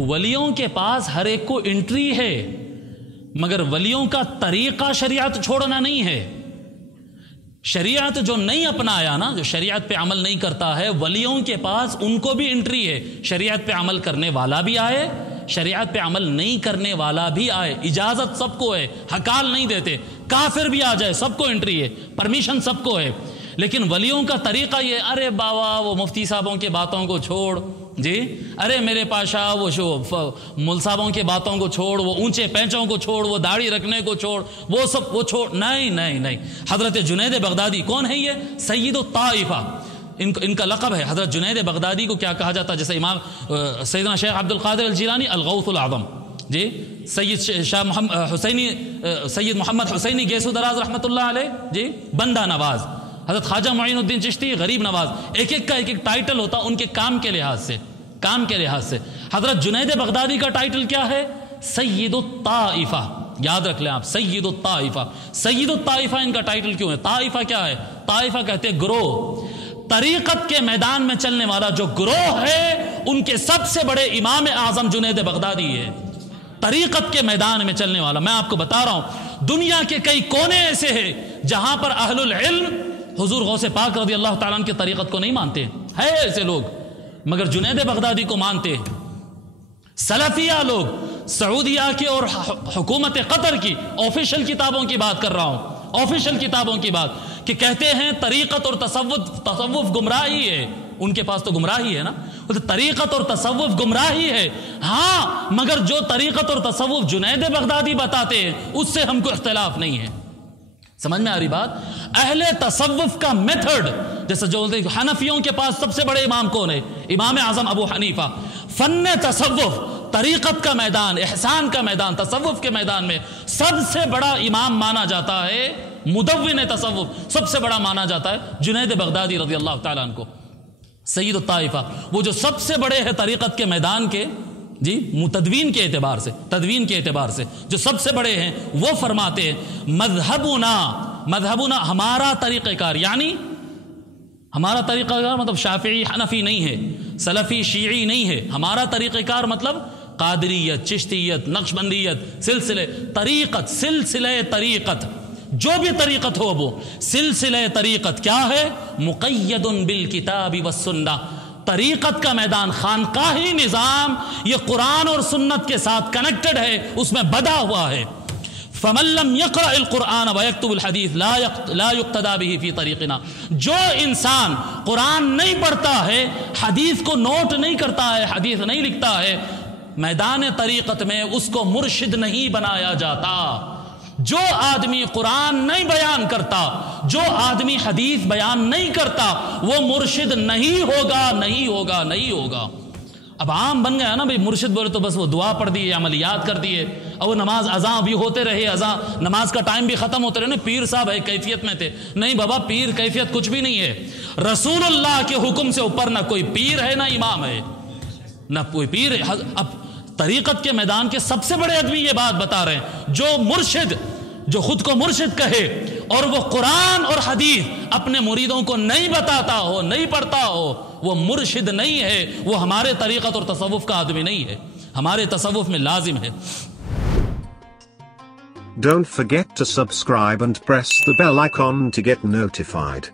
ولیوں کے پاس ہر ایک کو انٹری ہے، مگر ولیوں کا طریقہ شریعت چھوڑنا نہیں ہے۔ شریعت جو نہیں اپنایا نا، جو شریعت پہ عمل نہیں کرتا ہے، ولیوں کے پاس ان کو بھی انٹری ہے، شریعت پہ عمل کرنے والا بھی آئے، شریعت پہ عمل نہیں کرنے والا بھی آئے، اجازت سب کو ہے، ہکال نہیں دیتے، کافر بھی آ جائے سب کو انٹری ہے، پرمیشن سب کو ہے۔ لیکن ولیوں کا طریقہ یہ، ارے بابا وہ مفتی صاحبوں کے باتوں کو چھوڑ، جی ارے میرے پاشا وہ مل صاحبوں کے باتوں کو چھوڑ، وہ اونچے پینچوں کو چھوڑ، وہ داڑھی رکھنے کو چھوڑ، وہ سب وہ چھوڑ، نہیں نہیں نہیں۔ حضرت جنید بغدادی کون ہے؟ یہ سید الطائفہ، ان کا لقب ہے۔ حضرت جنید بغدادی کو کیا کہا جاتا ہے؟ جیسے امام سیدنا شیخ عبد القادر الجیلانی الغوث العظم، جی سید شاہ سید محمد حسینی گیسو دراز رحمۃ اللہ علیہ، جی بندہ نواز، حضرت خواجہ معین الدین چشتی غریب نواز، ایک ایک کا ایک ایک ٹائٹل ہوتا ان کے کام کے لحاظ سے، کام کے لحاظ سے۔ حضرت جنید بغدادی کا ٹائٹل کیا ہے؟ سید الطائفہ، یاد رکھ لیں آپ، سید الطائفہ۔ سید الطائفہ ان کا ٹائٹل کیوں ہے؟ طائفہ کیا ہے؟ طائفہ کہتے ہیں گروہ، طریقت کے میدان میں چلنے والا جو گروہ ہے ان کے سب سے بڑے امام اعظم جنید بغدادی ہے، طریقت کے میدان میں چلنے والا۔ میں آپ کو بتا رہا ہوں، دنیا کے کئی کونے ایسے ہیں جہاں پر اہل العلم حضور غوث پاک رضی اللہ تعالیٰ عنہ کی طریقت کو نہیں مانتے ہیں ایسے لوگ، مگر جنید بغدادی کو مانتے ہیں۔ سلفیہ لوگ سعودیہ کی اور حکومت قطر کی آفیشل کتابوں کی بات کر رہا ہوں، آفیشل کتابوں کی بات، کہ کہتے ہیں طریقت اور تصوف گمراہی ہے۔ ان کے پاس تو گمراہی ہے نا، طریقت اور تصوف گمراہی ہے، ہاں مگر جو طریقت اور تصوف جنید بغدادی بتاتے ہیں اس سے ہم کو اختلاف نہیں ہے۔ سمجھ میں آ رہی بات؟ اہل تصوف کا میتھڈ، جیسے جو حنفیوں کے پاس سب سے بڑے امام کون ہے؟ امام اعظم ابو حنیفہ۔ فن تصوف، طریقت کا میدان، احسان کا میدان، تصوف کے میدان میں سب سے بڑا امام مانا جاتا ہے، مدون تصوف سب سے بڑا مانا جاتا ہے جنید بغدادی رضی اللہ تعالیٰ عنہ کو، سید الطائفہ۔ وہ جو سب سے بڑے ہیں طریقت کے میدان کے، جی تدوین کے اعتبار سے، تدوین کے اعتبار سے جو سب سے بڑے ہیں، وہ فرماتے ہیں مذہبنا ہمارا طریقہ کار، یعنی ہمارا طریقہ کار مطلب شافعی حنفی نہیں ہے، سلفی شیعی نہیں ہے، ہمارا طریقہ کار مطلب قادریت، چشتیت، نقشبندیت، سلسلہ طریقت، جو بھی طریقت ہو وہ سلسلہ طریقت کیا ہے؟ مقید بالکتاب والسنہ۔ طریقت کا میدان، خانقاہی نظام، یہ قرآن اور سنت کے ساتھ کنیکٹڈ ہے، اس میں بدا ہوا ہے۔ فَمَن لَّمْ يَقْرَأِ الْقُرْآنَ وَيَكْتُبِ الْحَدِيثَ لَا يُقْتَدَى بِهِ فِي طَرِيقِنَا۔ جو انسان قرآن نہیں پڑھتا ہے، حدیث کو نوٹ نہیں کرتا ہے، حدیث نہیں لکھتا ہے، میدان طریقت میں اس کو مرشد نہیں بنایا جاتا۔ جو آدمی قرآن نہیں بیان کرتا، جو آدمی حدیث بیان نہیں کرتا، وہ مرشد نہیں ہوگا، نہیں ہوگا، نہیں ہوگا۔ اب عام بن گیا نا بھئی، مرشد بولے تو بس وہ دعا پڑھ دی، عملیات کر دیے، اور وہ نماز اذان بھی ہوتے رہے، اذان نماز کا ٹائم بھی ختم ہوتے رہے، پیر صاحب ہے کیفیت میں تھے۔ نہیں بابا، پیر کیفیت کچھ بھی نہیں ہے، رسول اللہ کے حکم سے اوپر نہ کوئی پیر ہے، نہ امام ہے، نہ کوئی پیر ہے۔ اب طریقت کے میدان کے سب سے بڑے آدمی یہ بات بتا رہے ہیں، جو مرشد، جو خود کو مرشد کہے اور وہ قرآن اور حدیث اپنے مریدوں کو نہیں بتاتا ہو، نہیں پڑھتا ہو، وہ مرشد نہیں ہے، وہ ہمارے طریقت اور تصوف کا آدمی نہیں ہے، ہمارے تصوف میں لازم ہے۔ Don't forget to subscribe and press the bell icon to get notified.